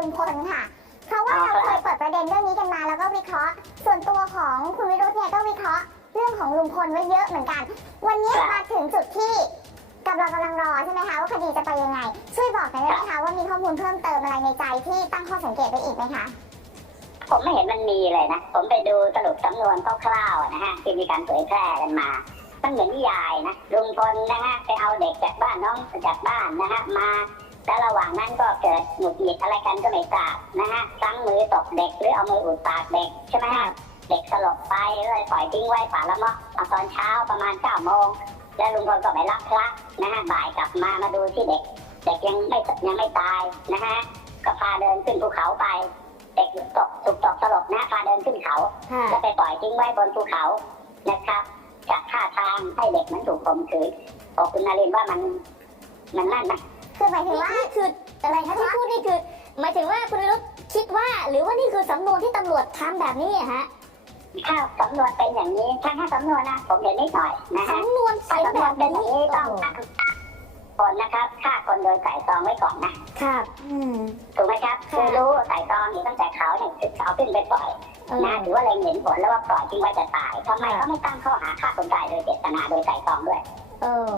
ลุงพลค่ะ เพราะว่าเราเคยเปิดประเด็นเรื่องนี้กันมาแล้วก็วิเคราะห์ ส่วนตัวของคุณวิรุธเนี่ยก็วิเคราะห์เรื่องของลุงพลไว้เยอะเหมือนกัน วันนี้มาถึงจุดที่กำลังกำลังรอใช่ไหมคะว่าคดีจะไปยังไง ช่วยบอกหน่อยได้ไหมคะว่ามีข้อมูลเพิ่มเติมอะไรในใจที่ตั้งข้อสังเกตไปอีกไหมคะผมไม่เห็นมันมีเลยนะ ผมไปดูสรุปสำนวนคร่าวๆนะฮะที่มีการเผยแพร่กันมามันเหมือนนิยายนะลุงพลนะฮะไปเอาเด็กจากบ้านน้องจากบ้านนะฮะมา แล้วระหว่างนั้นก็เกิดหงุดหงิดอะไรกันก็ไม่ทราบนะฮะตั้งมือตบเด็กหรือเอามืออุดปากเด็กใช่ไหมฮะเด็กสลบไปเลยปล่อยทิ้งไว้ป่าละเมาะเอาตอนเช้าประมาณเก้าโมงแล้วลุงพลก็ไปรับพระนะฮะบ่ายกลับมามาดูที่เด็ก เด็กยังไม่ยังไม่ตายนะฮะก็พาเดินขึ้นภูเขาไป เด็กตกถูกตกสลบนะพาเดินขึ้นเขาค่ะแล้วไปปล่อยทิ้งไว้บนภูเขานะครับจากท่าทางให้เด็กมันถูกข่มขืนบอกคุณนารินทร์ว่ามันมันนั่นนะ คือหมายถึงนี่ว่านี่คืออะไรคะที่พูดนี่คือ หมายถึงว่าคุณวิรุธคิดว่า หรือว่านี่คือสำนวนที่ตำรวจทำแบบนี้อะฮะถ้าสำนวนเป็นอย่างนี้ถ้าถ้าสำนวนนะผมเห็นนิดหน่อยนะฮะสำนวนถ้าเป็นสำนแบวนบเป็นอย่างนี้นี้ต้องโอ้โหฆ่าคนนะครับฆ่าคนโดยไตร่ตรองไว้ก่อนนะครับอืมถูกไหมครับคือรู้ไตร่ตรองอยู่ตั้งแต่เขาเนี่ยเอาขึ้นไปปล่อยเออนะถือว่าเล็งเห็นผลแล้วว่าปล่อยทิ้งไว้จะตายทำไมเขาไม่ตั้งข้อหาฆ่าคนตายโดยเจตนาโดยไตร่ตรองด้วย เออ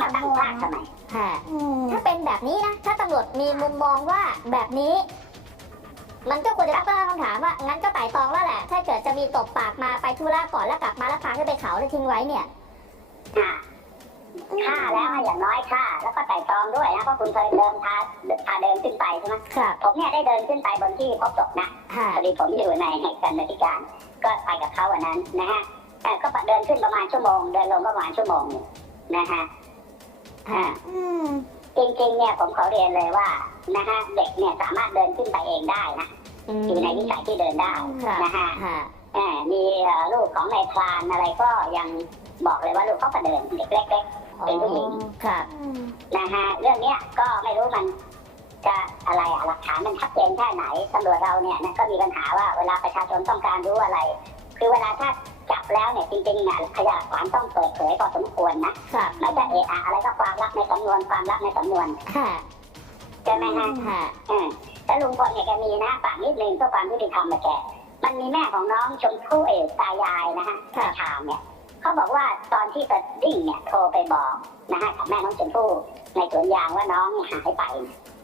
ถ้าแล้วมาสำตั้นงวนฆ่าทำไมฮะอืมถ้าเป็นแบบนี้นะ ถ้าตำรวจมีมุมมองว่าแบบนี้ มันก็ควรจะต้องตั้งคำถามว่า งั้นก็ไต่ตองแล้วแหละ ถ้าเกิดจะมีตบปากมาไปธุระก่อนแล้วกลับมาแล้วพาขึ้นไปเขาแล้วทิ้งไว้เนี่ยอ่าฆ่าแล้วให้อย่างน้อยฆ่าแล้วก็ไต่ตรองด้วยนะเพราะคุณเคยเดินพาพาเดินขึ้นไปใช่ไหมครับผมเนี่ยได้เดินขึ้นไปบนที่พบศพนะฮะพอดีผมอยู่ในเหตุการณ์ธิการ ก็ไปกับเขาวันนั้นนะฮะเอ่อก็เดินขึ้นประมาณชั่วโมง เดินลงประมาณชั่วโมงหนึ่งนะฮะ ฮะอืมจริงๆเนี่ยผมขอเรียนเลยว่านะฮะเด็กเนี่ยสามารถเดินขึ้นไปเองได้นะอยู่ในวิสัยที่เดินได้ครับนะฮะฮะเอ่อมีเอ่อลูกของนายพรานอะไรก็ยังบอกเลยว่าลูกเขาก็เดินเด็กเล็กเป็นผู้หญิงครับอืมๆนะฮะเรื่องเนี้ยก็ไม่รู้มันจะอะไรอะหลักฐานมันชัดเจนแค่ไหนตำรวจเราเนี่ยนะก็มีปัญหาว่าเวลาประชาชนต้องการรู้อะไร คือเวลาถ้า จับแล้วเนี่ยจริงๆเนี่ยพยานหลักฐานต้องเปิดเผยพอสมควรนะครับไม่ใช่เอะอะอะไรก็ความลับในสำนวนความลับในสำนวนฮะใช่ไหมฮะฮะเออแล้วลุงพลเนี่ยแกมีนะฝากนิดนึงเพื่อความยุติธรรมมาแกมันมีแม่ของน้องชมพู่เอกตายายนะฮะตาชามเนี่ยเขาบอกว่าตอนที่สดิ้งเนี่ยโทรไปบอกนะฮะกับแม่น้องชมพู่ในสวนยางว่าน้องเนี่ยหายไป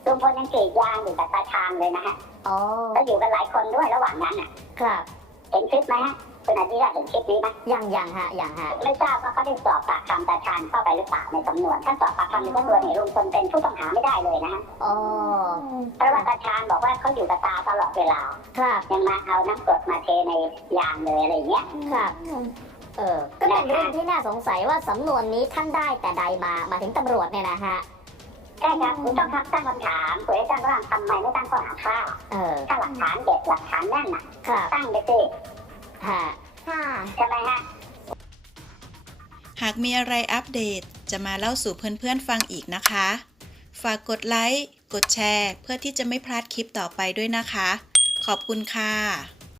ลุงพลยังกรีดยางอยู่กับตาชามเลยนะฮะอ๋อแล้วอยู่กันหลายคนด้วยระหว่างนั้นอะ ครับ เห็นคลิปไหมฮะคุณอาทิตย์เห็นคลิปนี้ไหมยังยังฮะยังฮะไม่ทราบว่าเขาได้สอบปากคำตาชานเข้าไปหรือเปล่าในสำนวนถ้าสอบปากคำในสำนวนเนี่ยลุงพลเป็นผู้ต้องหาไม่ได้เลยนะฮะอ๋อเพราะว่าตาชานบอกว่าเขาอยู่กับตาตลอดเวลาครับยังมาเอาน้ำกรดมาเทในยางเลยอะไรอย่างเงี้ยครับเออก็เป็นเรื่องที่น่าสงสัยว่าสำนวนนี้ท่านได้แต่ใดมามาถึงตำรวจเนี่ยนะฮะ ใช่ครับคุณต้องตั้งคำถามคุณจะตั้งว่าทำไมไม่ตั้งข้อหาฆ่าเออถ้าหลักฐานเด็ดหลักฐานแน่นน่ะครับตั้งไปสิฮะค่ะใช่ไหมฮะหากมีอะไรอัปเดตจะมาเล่าสู่เพื่อนๆฟังอีกนะคะ ฝากกดไลค์ กดแชร์ เพื่อที่จะไม่พลาดคลิปต่อไปด้วยนะคะ ขอบคุณค่ะ